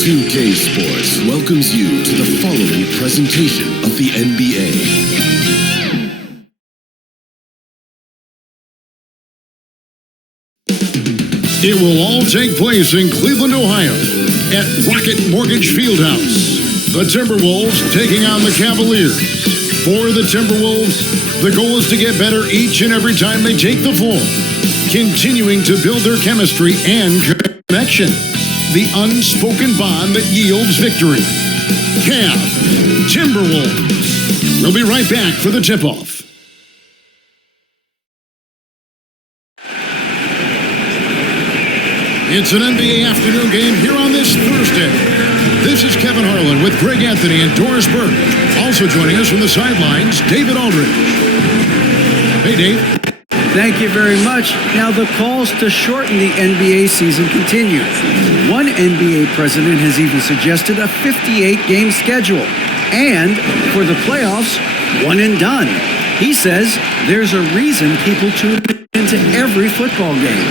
2K Sports welcomes you to the following presentation of the NBA. It will all take place in Cleveland, Ohio, at Rocket Mortgage Fieldhouse. The Timberwolves taking on the Cavaliers. For the Timberwolves, the goal is to get better each and every time they take the floor, continuing to build their chemistry and connection, the unspoken bond that yields victory. Cav, Timberwolves. We'll be right back for the tip-off. It's an NBA afternoon game here on this Thursday. This is Kevin Harlan with Greg Anthony and Doris Burke. Also joining us from the sidelines, David Aldridge. Hey, Dave. Thank you very much. Now, the calls to shorten the NBA season continue. One NBA president has even suggested a 58-game schedule. And for the playoffs, one and done. He says there's a reason people tune into every football game.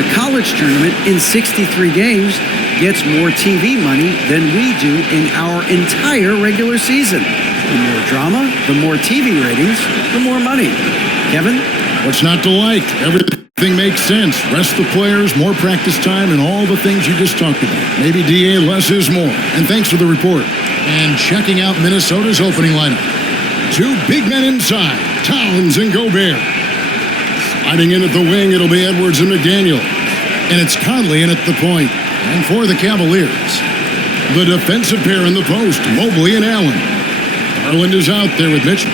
The college tournament in 63 games gets more TV money than we do in our entire regular season. The more drama, the more TV ratings, the more money. Kevin? What's not to like? Everything makes sense. Rest the players, more practice time, and all the things you just talked about. Maybe DA, less is more. And thanks for the report. And checking out Minnesota's opening lineup. Two big men inside, Towns and Gobert. Sliding in at the wing, it'll be Edwards and McDaniel. And it's Conley in at the point. And for the Cavaliers, the defensive pair in the post, Mobley and Allen. Garland is out there with Mitchell.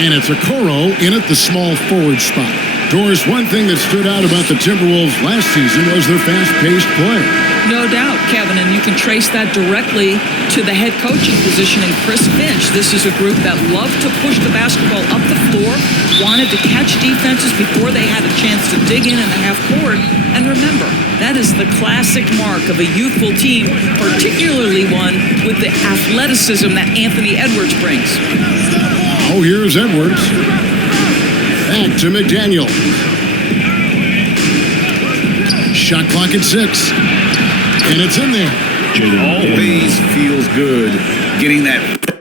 And it's Okoro in at the small forward spot. Doris, one thing that stood out about the Timberwolves last season was their fast-paced play. No doubt, Kevin, and you can trace that directly to the head coaching position in Chris Finch. This is a group that loved to push the basketball up the floor, wanted to catch defenses before they had a chance to dig in the half court. And remember, that is the classic mark of a youthful team, particularly one with the athleticism that Anthony Edwards brings. Oh, here's Edwards. Back to McDaniel. Shot clock at 6. And it's in there. Always feels good getting that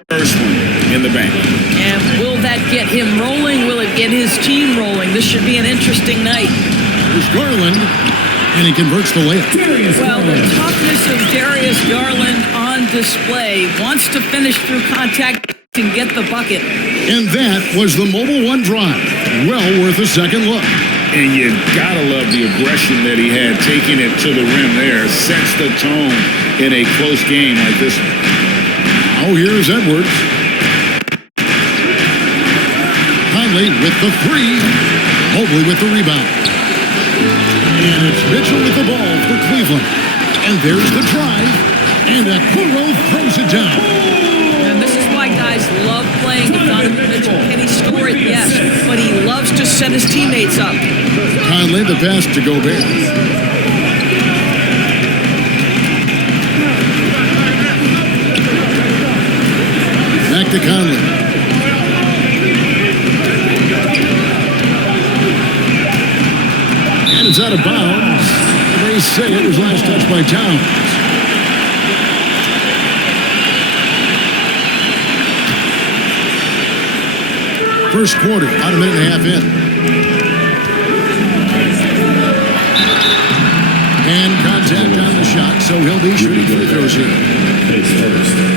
first one in the bank. And will that get him rolling? Will it get his team rolling? This should be an interesting night. There's Garland. And he converts the layup. Well, the toughness of Darius Garland on display. Wants to finish through contact and get the bucket. And that was the Mobile One drive. Well worth a second look. And you gotta love the aggression that he had taking it to the rim there. Sets the tone in a close game like this one. Oh, here's Edwards. Conley with the three. Mobley with the rebound. And it's Mitchell with the ball for Cleveland. And there's the drive. And Okoro throws it down. And this is why guys love playing with Donovan Mitchell. Can he score it? Yes. But he loves to set his teammates up. Conley, the pass to Gobert. Back to Conley. And it's out of bounds. They say it was last touched by Towns. First quarter, about a minute and a half in. And contact on the shot, so he'll be shooting free throws here.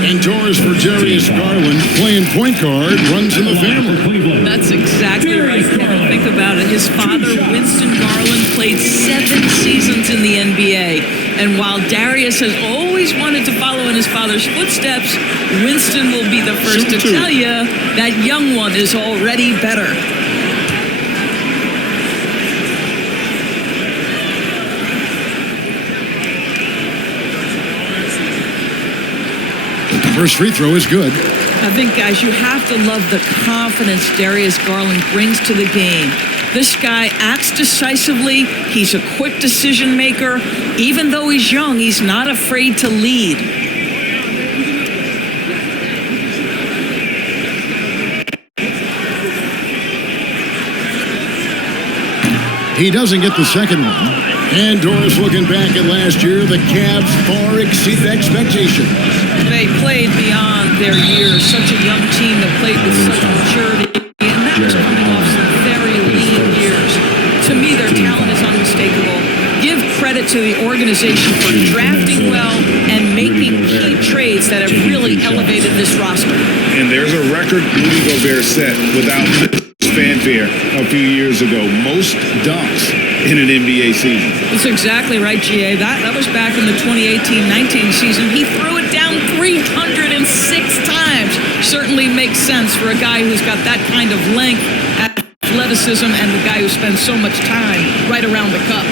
And Torres for Darius Garland, playing point guard, runs in the family. That's exactly right, Kevin. Think about it. His father, Winston Garland, played 7 seasons in the NBA. And while Darius has always wanted to follow in his father's footsteps, Winston will be the first to tell you that young one is already better. First free throw is good. I think, guys, you have to love the confidence Darius Garland brings to the game. This guy acts decisively. He's a quick decision maker. Even though he's young, he's not afraid to lead. He doesn't get the second one. And Doris, looking back at last year, the Cavs far exceeded expectation. They played beyond their years. Such a young team that played with such maturity. And that was coming off some very lean years. To me, their talent is unmistakable. Give credit to the organization for drafting well and making key trades that have really elevated this roster. And there's a record Rudy Gobert set without fanfare a few years ago. Most dunks in an NBA season. That's exactly right, GA. That was back in the 2018-19 season. He threw it down 306 times. Certainly makes sense for a guy who's got that kind of length, athleticism, and the guy who spends so much time right around the cup.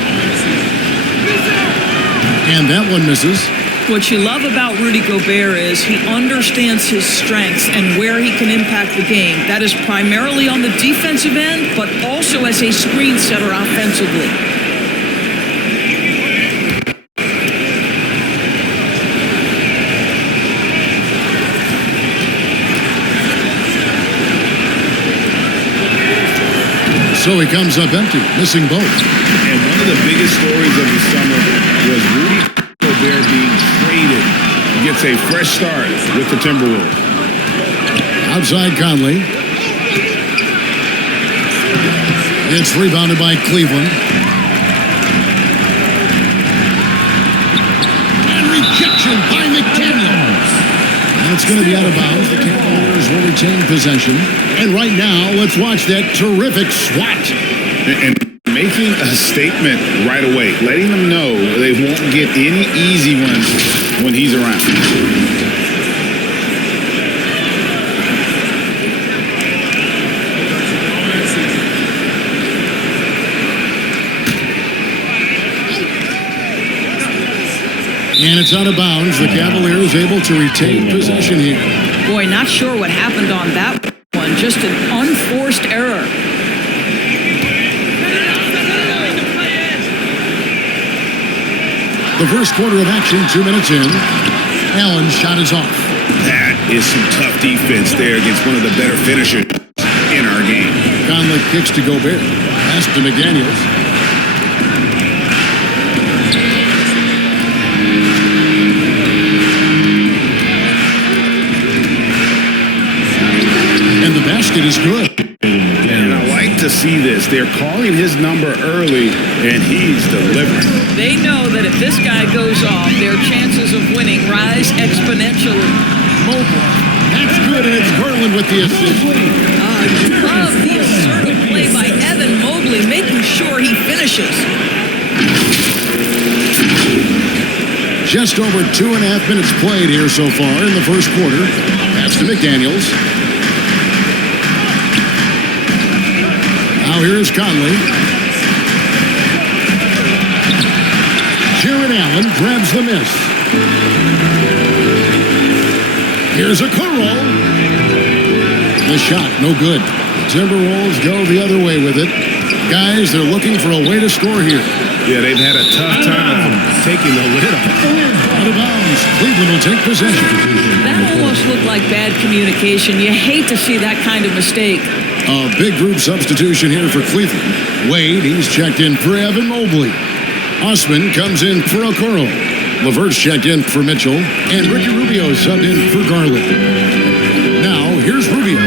And that one misses. What you love about Rudy Gobert is he understands his strengths and where he can impact the game. That is primarily on the defensive end, but also as a screen setter offensively. So he comes up empty, missing both. And one of the biggest stories of the summer was Rudy Gobert being traded. He gets a fresh start with the Timberwolves. Outside Conley. It's rebounded by Cleveland. And rejection by McDaniels. And it's going to be out of bounds. The Cavaliers will retain possession. And right now, let's watch that terrific swat. And making a statement right away, letting them know they won't get any easy ones when he's around. And it's out of bounds. The Cavaliers able to retain possession here. Boy, not sure what happened on that one. Just an unforced error. The first quarter of action, 2 minutes in. Allen's shot is off. That is some tough defense there against one of the better finishers in our game. Conley kicks to Gobert. Pass to McDaniels. And the basket is good. And I like to see this. They're calling his number early, and he's delivering. They know that if this guy goes off, their chances of winning rise exponentially. Mobile. That's good, and it's Garland with the assist. Love the assertive play by Evan Mobley, making sure he finishes. Just over 2.5 minutes played here so far in the first quarter. Pass to McDaniels. Now here's Conley. Jared Allen grabs the miss. Here's a Okoro. The shot, no good. The Timberwolves go the other way with it. Guys, they're looking for a way to score here. Yeah, they've had a tough time taking the lid off. Out of bounds. Cleveland will take possession. That almost looked like bad communication. You hate to see that kind of mistake. A big group substitution here for Cleveland. Wade, he's checked in for Evan Mobley. Osman comes in for Okoro. LeVert's checked in for Mitchell. And Ricky Rubio subbed in for Garland. Now, here's Rubio.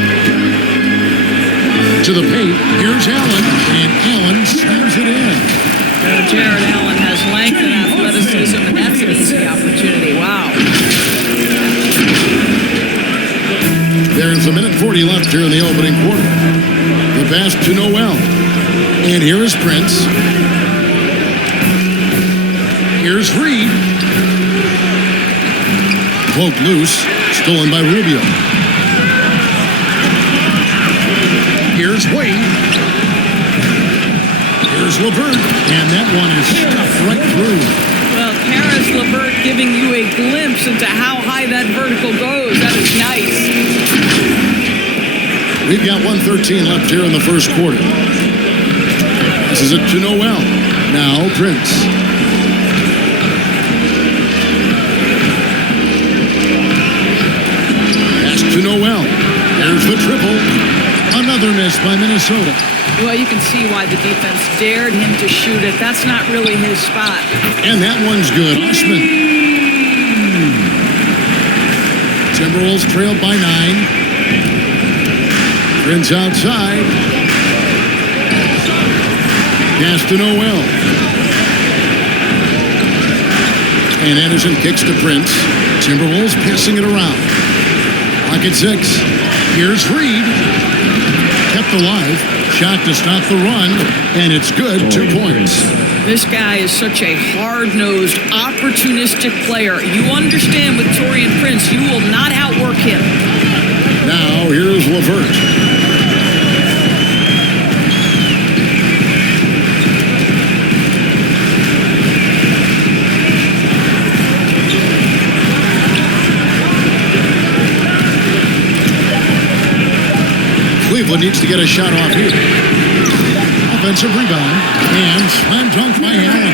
To the paint, here's Allen. And Allen slams it in. Jared Allen has length and athleticism, and that's an easy opportunity. Wow. There's 1:40 left here in the opening quarter. The pass to Noel. And here is Prince. Here's Reed. Poked loose. Stolen by Rubio. Here's Wade. Here's LeVert. And that one is stuffed right through. Well, Karis LeVert giving you a glimpse into how high that vertical goes. That is nice. We've got 1:13 left here in the first quarter. This is it to Noel. Now Prince. Pass to Noel. There's the triple. Another Another miss by Minnesota. Well, you can see why the defense dared him to shoot it. That's not really his spot. And that one's good. Osman. Timberwolves trailed by 9. Prince outside. Pass to Noel. And Anderson kicks to Prince. Timberwolves passing it around. Clock at 6. Here's Reed. Kept alive. Shot to stop the run. And it's good. 2 points. This guy is such a hard-nosed, opportunistic player. You understand with Taurean Prince, you will not outwork him. Now here's LeVert. Cleveland needs to get a shot off here. Offensive rebound and slam dunk by Allen.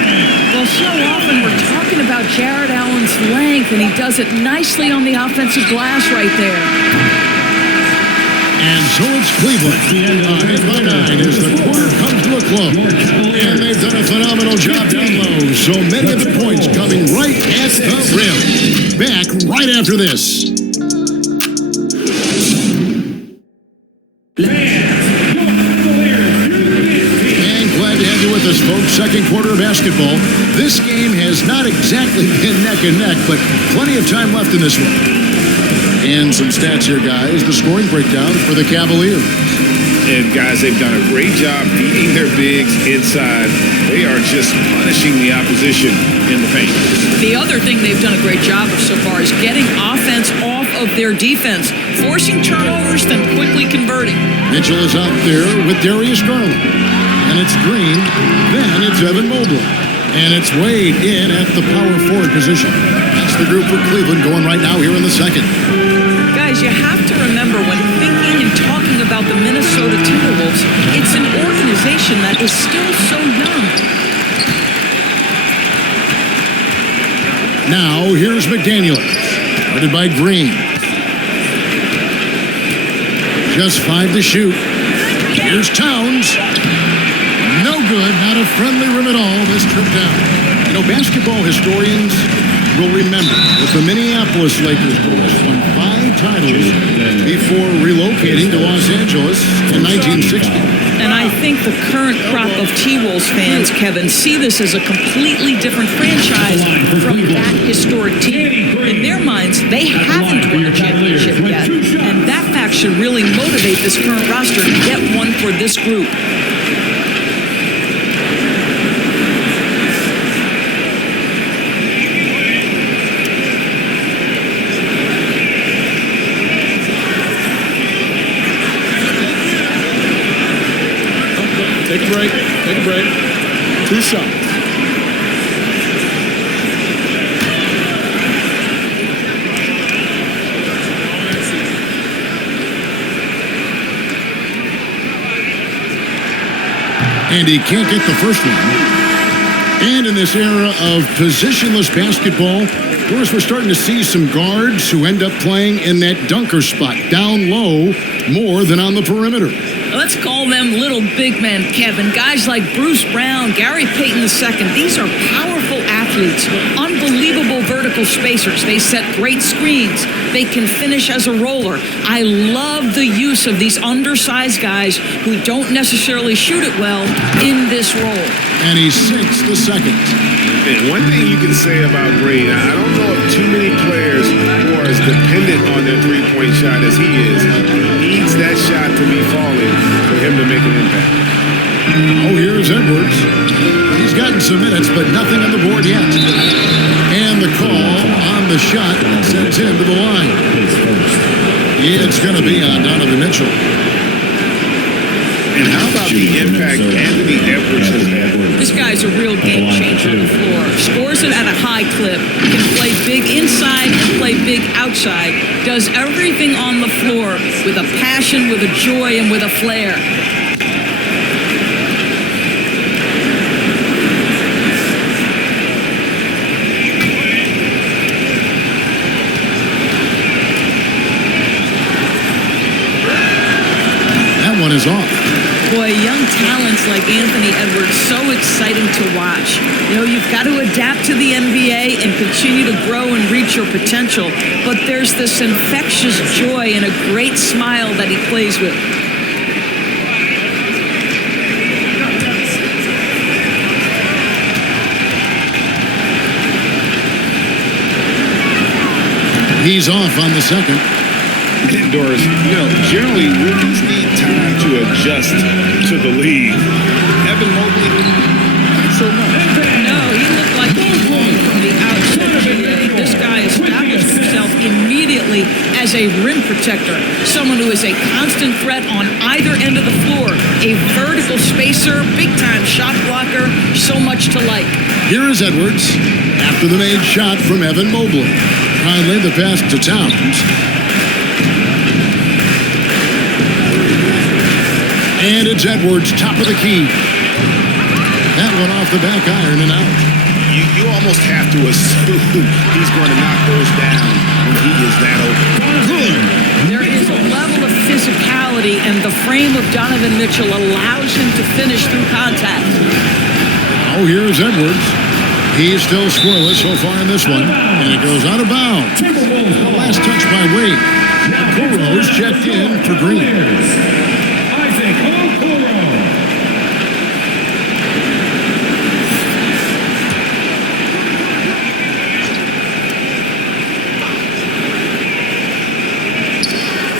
Well, so often we're talking about Jared Allen's length, and he does it nicely on the offensive glass right there. And so it's Cleveland. 9 as the quarter comes to a close. And they've done a phenomenal job down low. So many of the points coming right at the rim. Back right after this. With us, folks. Second quarter of basketball. This game has not exactly been neck and neck, but plenty of time left in this one. And some stats here, guys. The scoring breakdown for the Cavaliers. And guys, they've done a great job beating their bigs inside. They are just punishing the opposition in the paint. The other thing they've done a great job of so far is getting offense off of their defense, forcing turnovers, then quickly converting. Mitchell is out there with Darius Garland. And it's Green, then it's Evan Mobley. And it's Wade in at the power forward position. That's the group for Cleveland going right now here in the second. Guys, you have to remember when thinking and talking about the Minnesota Timberwolves, it's an organization that is still so young. Now, here's McDaniels, guarded by Green. Just 5 to shoot. Here's Towns. No good, not a friendly rim at all this trip down. You know, basketball historians will remember that the Minneapolis Lakers boys won 5 titles before relocating to Los Angeles in 1960. And I think the current crop of T-Wolves fans, Kevin, see this as a completely different franchise from that historic team. In their minds, they haven't won a championship yet. And that fact should really motivate this current roster to get one for this group. Take a break. Take a break. 2 shots. And he can't get the first one. And in this era of positionless basketball, of course, we're starting to see some guards who end up playing in that dunker spot, down low, more than on the perimeter. Let's call them little big men, Kevin. Guys like Bruce Brown, Gary Payton II. These are powerful athletes, unbelievable vertical spacers. They set great screens. They can finish as a roller. I love the use of these undersized guys who don't necessarily shoot it well in this role. And he sinks the second. And one thing you can say about Green, I don't know of too many players who are as dependent on their three-point shot as he is. He needs that shot to be falling for him to make an impact. Oh, here's Edwards. He's gotten some minutes, but nothing on the board yet. And the call on the shot sends him to the line. It's going to be on Donovan Mitchell. And how about the impact Anthony Edwards has had? This guy's a real game changer on the floor. Scores it at a high clip. Can play big inside and play big outside. Does everything on the floor with a passion, with a joy, and with a flair. one is off. Boy, young talents like Anthony Edwards, so exciting to watch. You know, you've got to adapt to the NBA and continue to grow and reach your potential. But there's this infectious joy and a great smile that he plays with. He's off on the second. Indoors, generally rookies need time to adjust to the league. Evan Mobley, not so much. No, he looked like he belonged from the outset. This guy established himself immediately as a rim protector, someone who is a constant threat on either end of the floor, a vertical spacer, big-time shot blocker, so much to like. Here is Edwards after the made shot from Evan Mobley. Finally, the pass to Towns. And it's Edwards, top of the key. That one off the back iron and out. You almost have to assume he's going to knock those down when he is that open. Good. There is a level of physicality, and the frame of Donovan Mitchell allows him to finish through contact. Oh, here's Edwards. He's still scoreless so far in this one, and it goes out of bounds. Last touch by Wade. Kuro's checked in for Green.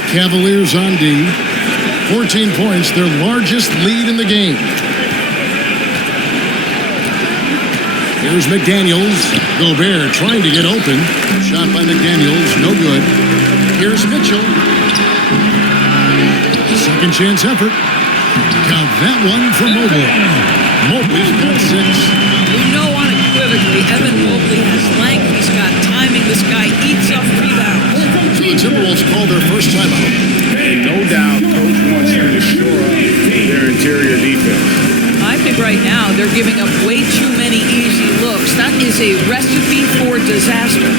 Cavaliers on D. 14 points, their largest lead in the game. Here's McDaniels. Gobert trying to get open. Shot by McDaniels, no good. Here's Mitchell. Second chance effort. Count that one for Mobley. Mobley's got 6. We know unequivocally Evan Mobley has length. He's got timing. This guy eats up rebounds. So the Timberwolves call their first timeout. And no doubt, Coach wants them to shore up their interior defense. I think right now they're giving up way too many easy looks. That is a recipe for disaster.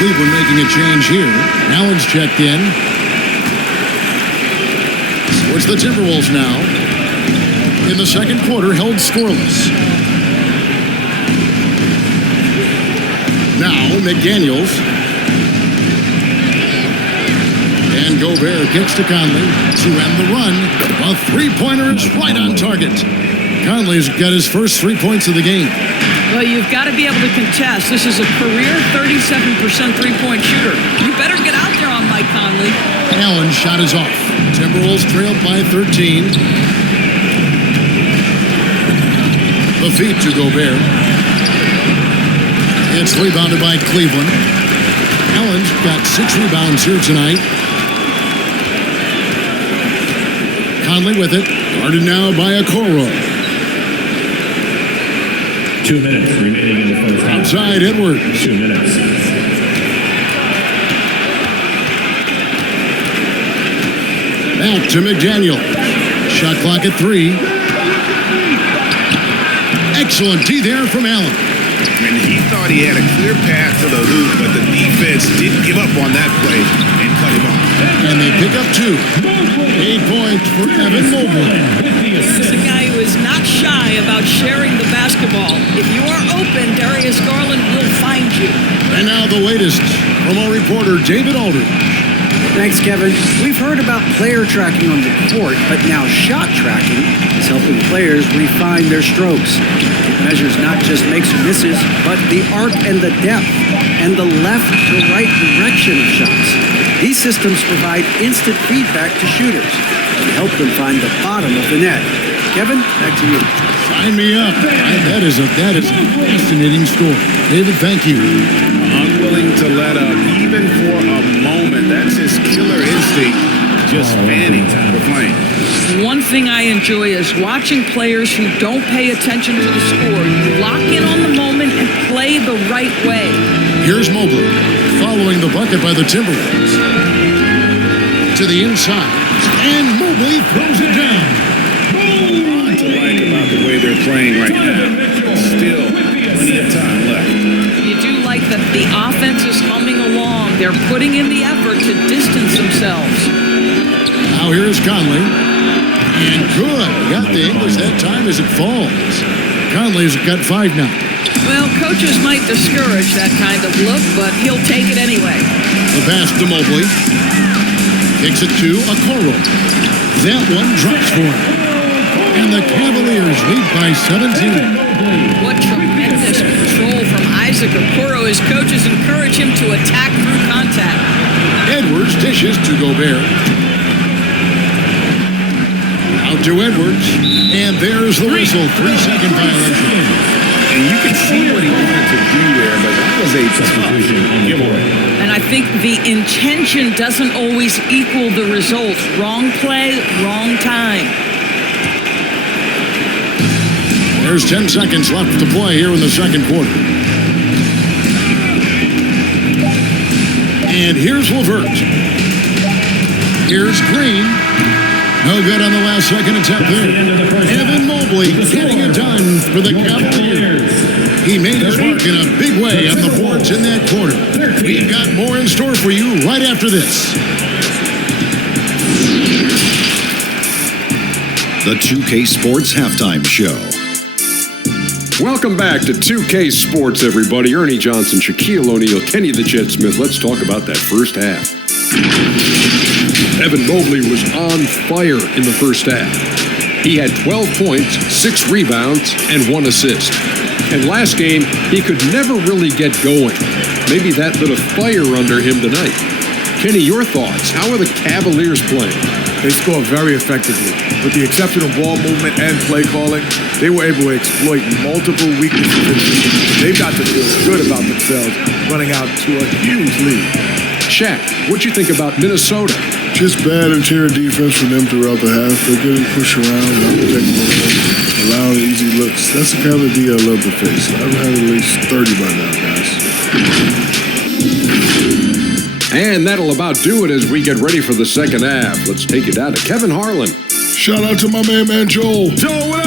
Cleveland making a change here. Allen's checked in. So it's the Timberwolves now. In the second quarter, held scoreless. Now, McDaniels. And Gobert kicks to Conley to end the run. A three-pointer is right on target. Conley's got his first 3 points of the game. Well, you've got to be able to contest. This is a career 37% three-point shooter. You better get out there on Mike Conley. Allen's shot is off. Timberwolves trailed by 13. The feed to Gobert. It's rebounded by Cleveland. Allen's got 6 rebounds here tonight. Conley with it. Guarded now by Okoro. 2 minutes remaining in the first half. Outside Edwards. 2 minutes. Back to McDaniel. Shot clock at 3. Excellent D there from Allen. And he thought he had a clear path to the hoop, but the defense didn't give up on that play and cut him off. And they pick up 2. 8 points for Evan Mobley. This is a guy who is not shy about sharing the basketball. If you are open, Darius Garland will find you. And now the latest from our reporter, David Aldridge. Thanks, Kevin. We've heard about player tracking on the court, but now shot tracking is helping players refine their strokes. It measures not just makes or misses, but the arc and the depth, and the left to right direction of shots. These systems provide instant feedback to shooters and help them find the bottom of the net. Kevin, back to you. Sign me up. That is a fascinating story. David, thank you. Unwilling to let up, even for a moment. That's his killer instinct, just fanning the flame. One thing I enjoy is watching players who don't pay attention to the score. You lock in on the moment played the right way. Here's Mobley, following the bucket by the Timberwolves. To the inside, and Mobley throws it down. What to like about the way they're playing right now. Still plenty of time left. You do like that the offense is humming along. They're putting in the effort to distance themselves. Now here's Conley. And good. Got the English that time as it falls. Conley's got 5 now. Well, coaches might discourage that kind of look, but he'll take it anyway. The pass to Mobley. Takes it to Okoro. That one drops for him. And the Cavaliers lead by 17. What tremendous control from Isaac Okoro. His coaches encourage him to attack through contact. Edwards dishes to Gobert. Out to Edwards. And there's the whistle. 3-second violation. And you can see what he wanted to do there, but that was a tough giveaway. And I think the intention doesn't always equal the result. Wrong play, wrong time. There's 10 seconds left to play here in the second quarter. And here's LeVert. Here's Green. No good on the last second attempt there. Evan Mobley getting it done for the Cavaliers. He made his mark in a big way on the boards in that quarter. We've got more in store for you right after this. The 2K Sports Halftime Show. Welcome back to 2K Sports, everybody. Ernie Johnson, Shaquille O'Neal, Kenny the Jet Smith. Let's talk about that first half. Evan Mobley was on fire in the first half. He had 12 points, 6 rebounds, and 1 assist. And last game, he could never really get going. Maybe that lit a fire under him tonight. Kenny, your thoughts? How are the Cavaliers playing? They score very effectively. With the exception of ball movement and play calling, they were able to exploit multiple weaknesses. They've got to feel good about themselves running out to a huge lead. Shaq, what you think about Minnesota? Just bad interior defense from them throughout the half. They're getting pushed around, not protecting the rim, allowing easy looks. That's the kind of D I love to face. I've had at least 30 by now, guys. And that'll about do it as we get ready for the second half. Let's take it down to Kevin Harlan. Shout out to my man Joel. Joel, what